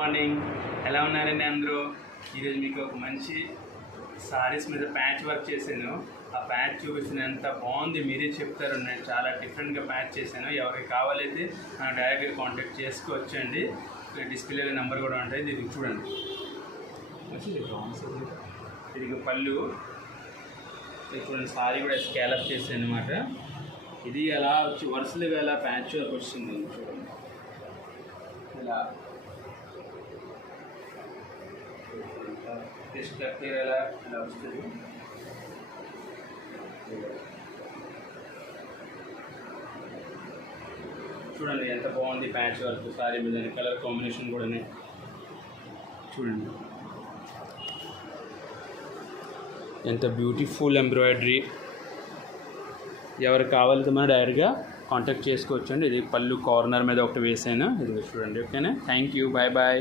Morning, ఎలా ఉన్నారండి అందరూ? ఈరోజు మీకు ఒక మంచి సారీస్ మీద ప్యాచ్ వర్క్ చేశాను. ఆ ప్యాచ్ చూపిస్తున్న ఎంత బాగుంది, మీరే చెప్తారు. నేను చాలా డిఫరెంట్గా ప్యాచ్ చేశాను. ఎవరికి కావాలైతే డైరెక్ట్గా కాంటాక్ట్ చేసుకోవచ్చు అండి. డిస్ప్లేలో నెంబర్ కూడా ఉంటుంది. ఇది చూడండి, ఇది పళ్ళు. చూడండి, సారీ కూడా స్కాలప్ చేశాను అనమాట. ఇది ఎలా వచ్చి వరుసలుగా ఎలా ప్యాచ్ వర్క్ వస్తుంది చూడండి. ఇలా ఎలా వస్తుంది. చూడండి ఎంత బాగుంది ప్యాచ్ వర్క్ సారీ మీద. కలర్ కాంబినేషన్ కూడా చూడండి, ఎంత బ్యూటిఫుల్ ఎంబ్రాయిడరీ. ఎవరికి కావాలంటే మనం డైరెక్ట్గా కాంటాక్ట్ చేసుకోవచ్చు అండి. ఇది పళ్ళు కార్నర్ మీద ఒకటి వేసాను, ఇది చూడండి. ఓకేనా? Thank you, bye bye.